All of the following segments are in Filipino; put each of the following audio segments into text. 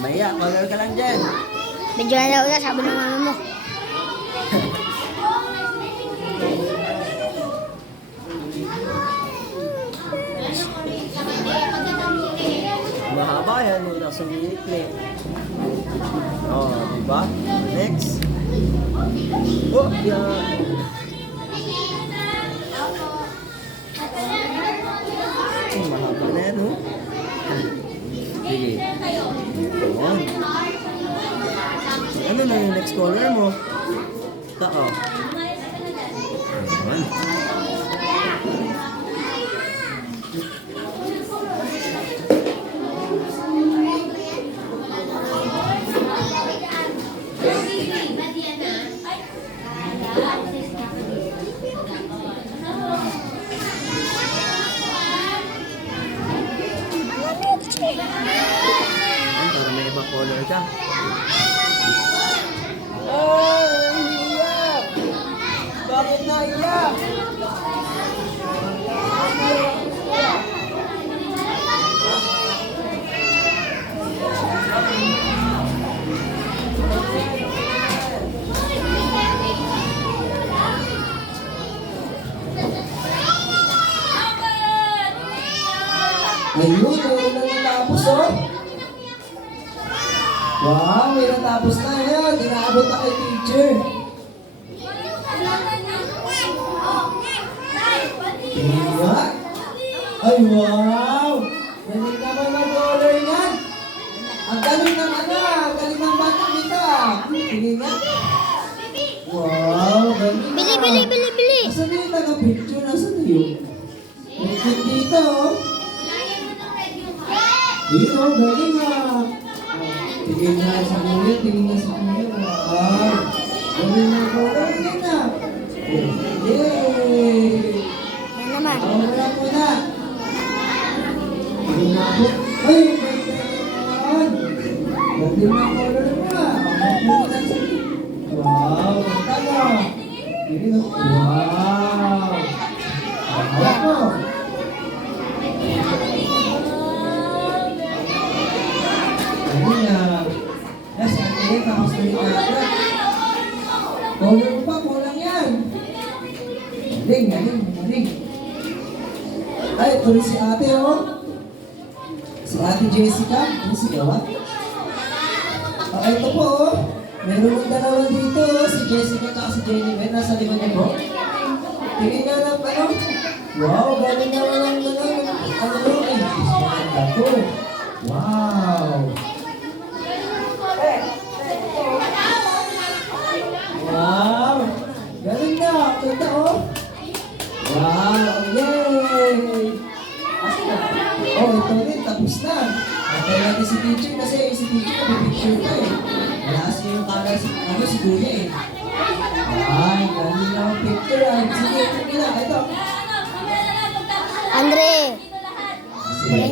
Maya, color ka lang dyan. Medyo na daw sabi ng mama mo. Mahaba yan, muna sa minikli. Oh, diba? Next. Oh, yan. Mahaba na yan, oh. Sige. Ayan. Ano na yung next color mo? Ito, oh. Ayan. Para may iba color ka. Oh, iyak! Bakit naiyak? Ayun, may natapos oh. Wow, may natapos na yan. Inaabot na kay teacher. Iya. Ay, wow. Galing naman ang color niyan. Ang galing ng ano, ang galing ng bata kita. Tingin nga. Wow, galing na. Bili. Asan na yung taga-picture? Asan na yun? Picture dito oh. Dito, galing ah. Tingin nga sa kuya, tingin nga sa kuya. Wow. Galing na po. Galing na. Yay! Yan naman. Ako wala po na. Galing na po. Ay, galing na. Galing na color na. Ako po na sa wow, ganda na. Galing na. Wow. Ako po. Ayun na. Yes, okay, tapos na yung agad. Color mo pa, kulang yan. Galing. Ay, ito rin si ate, oh. Si ate Jessica. Ano si Gawa? Ito po, oh. Meron ng dalawa dito, oh. Si Jessica at si Jennifer. Nasa likod niyo po. Tingin nga lang, ano? Wow, galing naman ang ano, ay, ganda to. Wow. Wow! Galing na! Ganda oh! Wow! Yay! Oh, ito rin. Tapos na. Atay natin si teacher kasi si teacher na-picture pa eh. Wala kasi yung camera si kuya eh. Ay, galing na ang picture ah. Sige, sige na. Ito. Andre. Sige.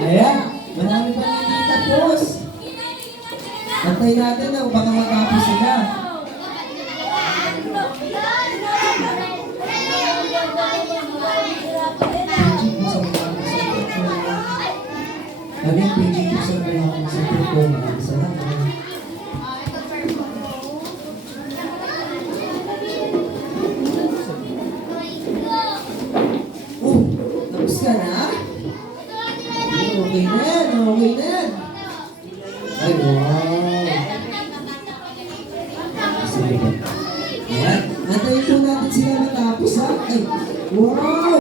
Ayan. Marami pa hindi tapos. Antay natin na baka matapos sila. Kami PG po sa mga sa performance. Salamat. Tapos ka na? Okay na yan. Okay na yan. Ay, wow. Sige. Ayan. Nantayin po natin sila matapos ha. Ay, wow.